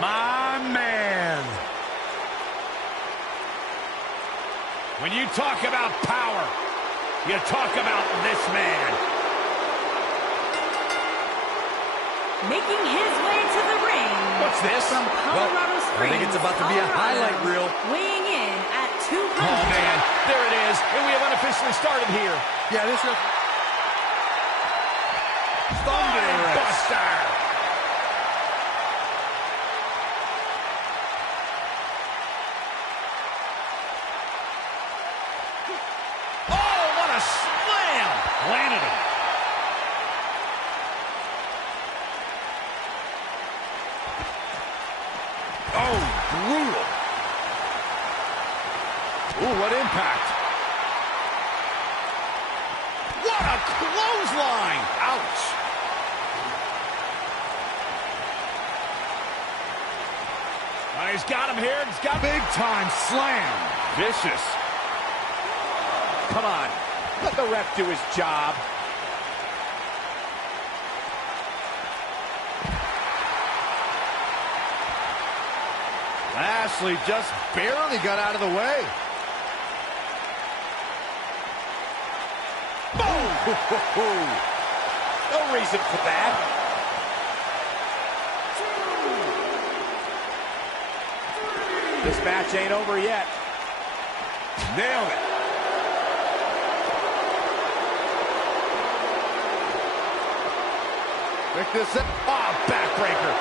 My man. When you talk about power, you talk about this man. Making his way to the ring. What's this? From Colorado Springs, I think it's about to be a highlight reel. Weighing in at 200. Oh, man. There it is. And we have unofficially started here. Yeah, this is... Buster. Oh, what a slam. Landed him. Oh, brutal. Ooh, what impact. What a clothesline. Ouch. Oh, he's got him here. He's got big time slam. Vicious. Come on. Let the ref do his job. Lashley just barely got out of the way. Boom! No reason for that. This match ain't over yet. Nailed it. Pick this up. Oh, backbreaker.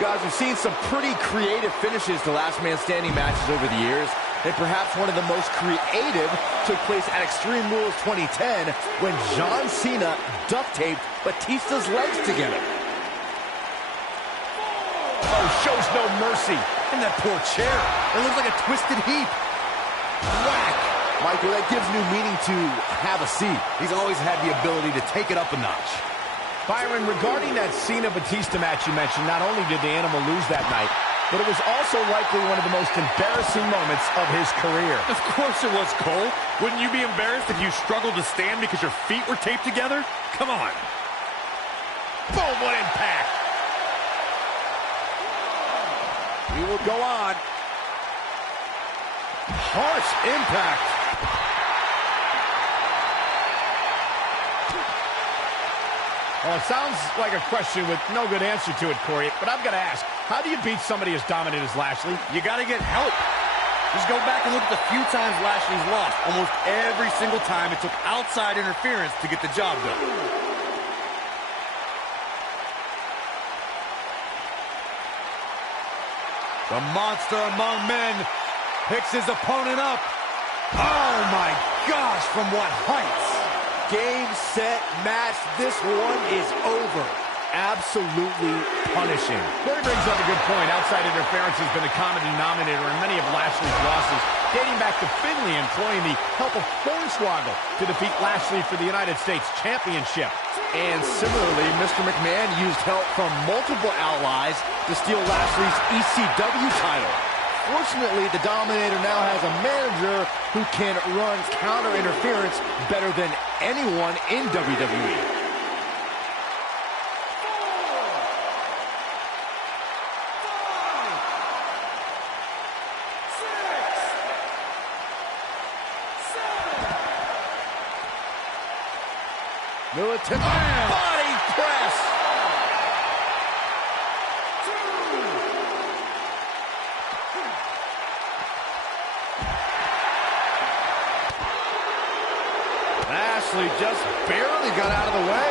Guys, we've seen some pretty creative finishes to Last Man Standing matches over the years, and perhaps one of the most creative took place at Extreme Rules 2010 when John Cena duct-taped Batista's legs together. Oh, shows no mercy. And that poor chair. It looks like a twisted heap. Whack. Michael, that gives new meaning to have a seat. He's always had the ability to take it up a notch. Byron, regarding that Cena-Batista match you mentioned, not only did the Animal lose that night, but it was also likely one of the most embarrassing moments of his career. Of course it was, Cole. Wouldn't you be embarrassed if you struggled to stand because your feet were taped together? Come on. Boom, what impact. We will go on. Harsh impact. Well, it sounds like a question with no good answer to it, Corey, but I've got to ask, how do you beat somebody as dominant as Lashley? You got to get help. Just go back and look at the few times Lashley's lost. Almost every single time it took outside interference to get the job done. The monster among men picks his opponent up. Oh, my gosh, from what heights? Game, set, match. This one is over. Absolutely punishing. Corey brings up a good point. Outside interference has been a common denominator in many of Lashley's losses, dating back to Finlay employing the help of Hornswoggle to defeat Lashley for the United States Championship. And similarly, Mr. McMahon used help from multiple allies to steal Lashley's ECW title. Fortunately, the Dominator now has a manager who can run counter interference better than anyone in WWE. Militant body press. Lashley just barely got out of the way.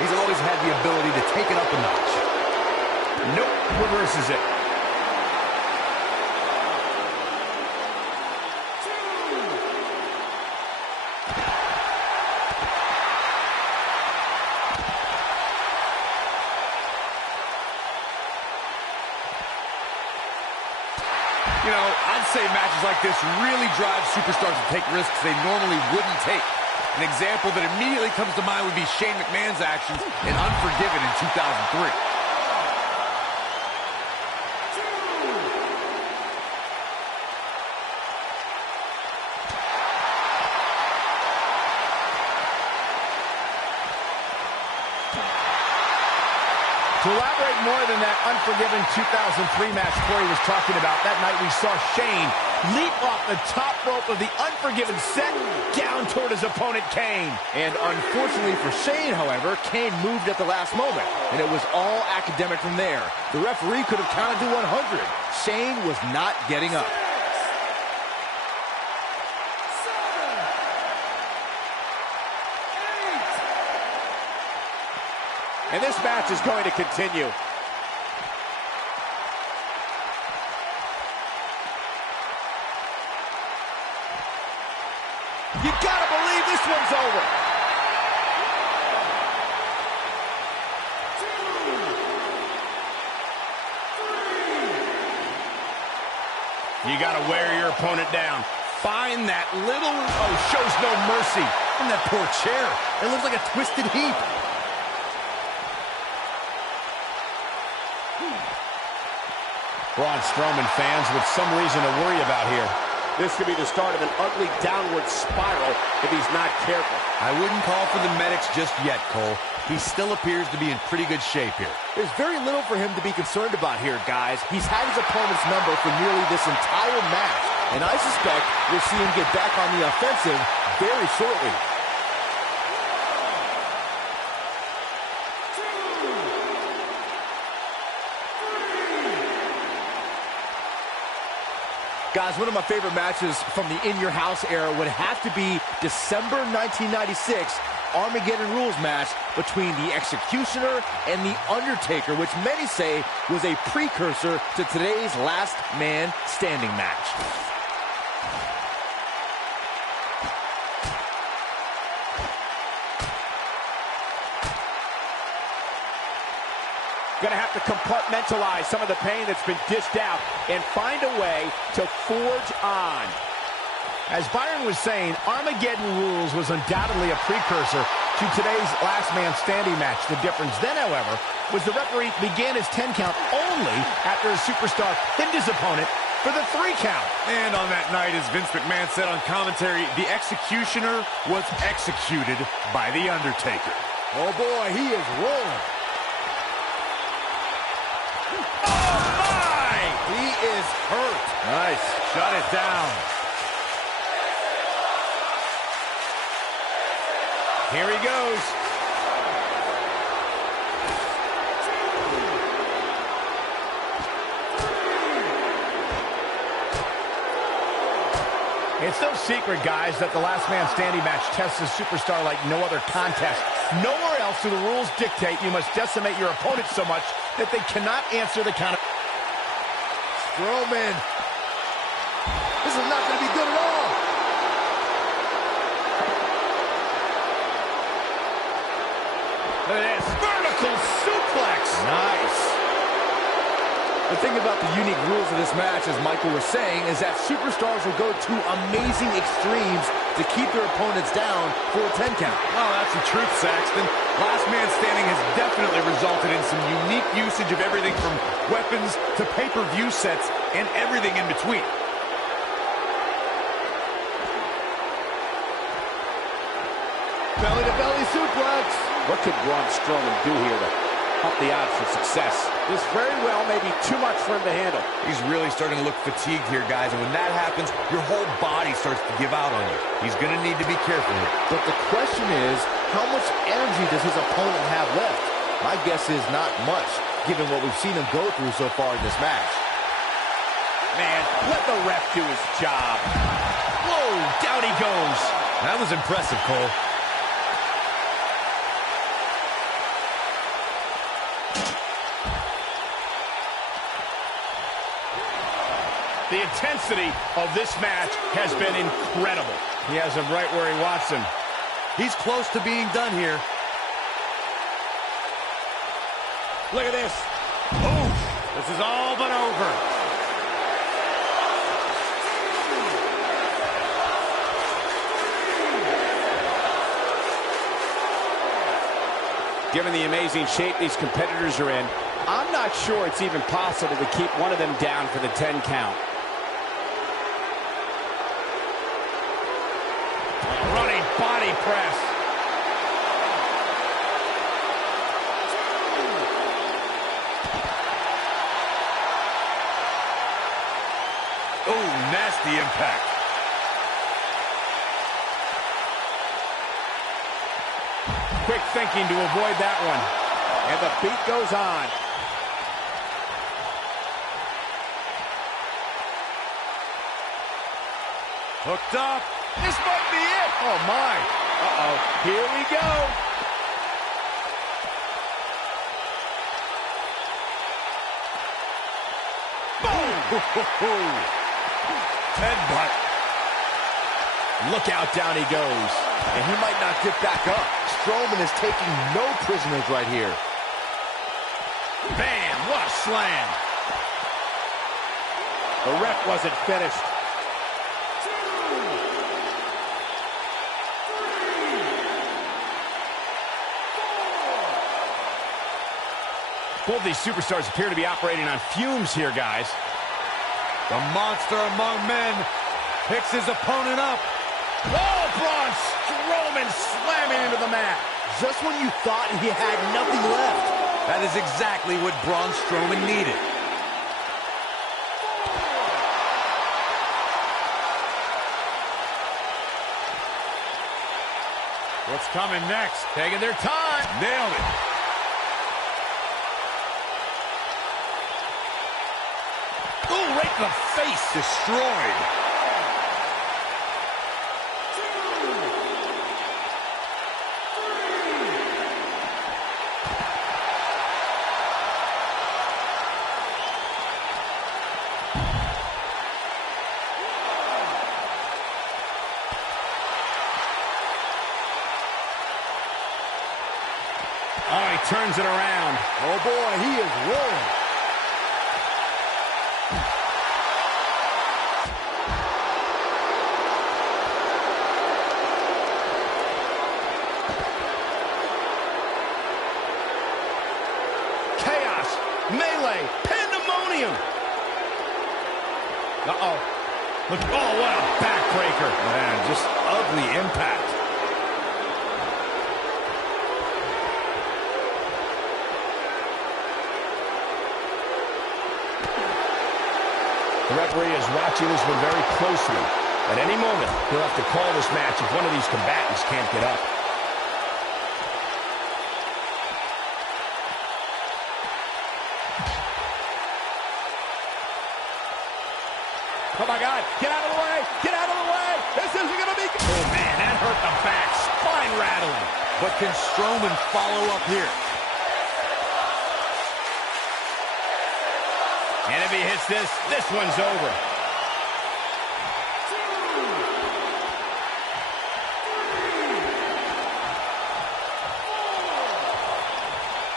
He's always had the ability to take it up a notch. Nope, reverses it. You know, I'd say matches like this really drive superstars to take risks they normally wouldn't take. An example that immediately comes to mind would be Shane McMahon's actions in Unforgiven in 2003. To elaborate more than that Unforgiven 2003 match Corey was talking about, that night we saw Shane leap off the top rope of the Unforgiven set down toward his opponent, Kane. And unfortunately for Shane, however, Kane moved at the last moment, and it was all academic from there. The referee could have counted to 100. Shane was not getting up. And this match is going to continue. You gotta believe this one's over. You gotta wear your opponent down. Find that little... Oh, shows no mercy. And that poor chair. It looks like a twisted heap. Braun Strowman fans with some reason to worry about here. This could be the start of an ugly downward spiral if he's not careful. I wouldn't call for the medics just yet, Cole. He still appears to be in pretty good shape here. There's very little for him to be concerned about here, guys. He's had his opponent's number for nearly this entire match, and I suspect we'll see him get back on the offensive very shortly. Guys, one of my favorite matches from the In Your House era would have to be December 1996 Armageddon Rules match between the Executioner and the Undertaker, which many say was a precursor to today's Last Man Standing match. Gonna have to compartmentalize some of the pain that's been dished out and find a way to forge on. As Byron was saying, Armageddon Rules was undoubtedly a precursor to today's Last Man Standing match. The difference then, however, was the referee began his 10 count only after a superstar pinned his opponent for the 3 count. And on that night, as Vince McMahon said on commentary, the Executioner was executed by the Undertaker. Oh boy, he is rolling. Oh my! He is hurt. Nice. Shut it down. Here he goes. It's no secret, guys, that the Last Man Standing match tests a superstar like no other contest. Nowhere else do the rules dictate you must decimate your opponent so much that they cannot answer the count. Strowman. This is not going to be good at all. Look at this. Vertical suplex. Nice. The thing about the unique rules of this match, as Michael was saying, is that superstars will go to amazing extremes to keep their opponents down for a 10 count. Oh, that's the truth, Saxton. Last Man Standing has definitely resulted in some unique usage of everything from weapons to pay-per-view sets and everything in between. Belly-to-belly suplex. What could Braun Strowman do here to help the odds for success? This very well may be too much for him to handle. He's really starting to look fatigued here, guys, and when that happens, your whole body starts to give out on you. He's going to need to be careful here. But the question is, how much energy does his opponent have left? My guess is not much, given what we've seen him go through so far in this match. Man, let the ref do his job. Whoa, down he goes. That was impressive, Cole. The intensity of this match has been incredible. He has him right where he wants him. He's close to being done here. Look at this. Oof. This is all but over. Given the amazing shape these competitors are in, I'm not sure it's even possible to keep one of them down for the 10 count. Running body press. Oh, nasty impact. Quick thinking to avoid that one. And the beat goes on. Hooked up. This might be it. Oh, my. Uh-oh. Here we go. Boom. Headbutt. Look out, down he goes. And he might not get back up. Strowman is taking no prisoners right here. Bam, what a slam. The ref wasn't finished. Both these superstars appear to be operating on fumes here, guys. The monster among men picks his opponent up. Oh, Braun Strowman slamming into the mat. Just when you thought he had nothing left. That is exactly what Braun Strowman needed. What's coming next? Taking their time. Nailed it. Ooh, right in the face. Destroyed. Oh, he turns it around. Oh, boy, he is rolling. Chaos, melee, pandemonium. Uh-oh. Look, oh, what a backbreaker. Man, just ugly impact. The referee is watching this one very closely. At any moment, he'll have to call this match if one of these combatants can't get up. Oh, my God. Get out of the way. Get out of the way. This isn't going to be good. Oh, man, that hurt the back. Spine rattling. But can Strowman follow up here? And if he hits this, this one's over.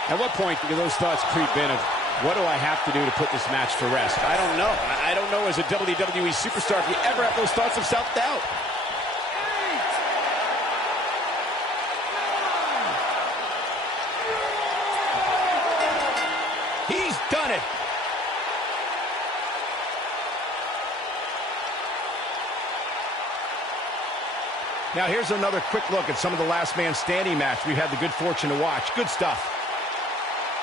At what point do those thoughts creep in of, what do I have to do to put this match to rest? I don't know. I don't know as a WWE superstar if you ever have those thoughts of self-doubt. He's done it. Now here's another quick look at some of the last man standing match we've had the good fortune to watch. Good stuff.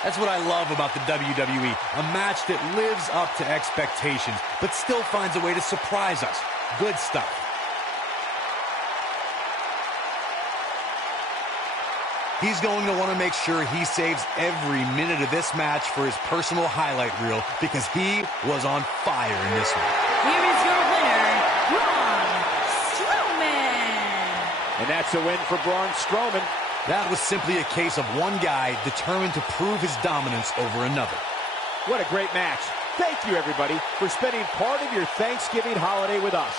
That's what I love about the WWE. A match that lives up to expectations, but still finds a way to surprise us. Good stuff. He's going to want to make sure he saves every minute of this match for his personal highlight reel because he was on fire in this one. Here is your winner, Braun Strowman. And that's a win for Braun Strowman. That was simply a case of one guy determined to prove his dominance over another. What a great match. Thank you, everybody, for spending part of your Thanksgiving holiday with us.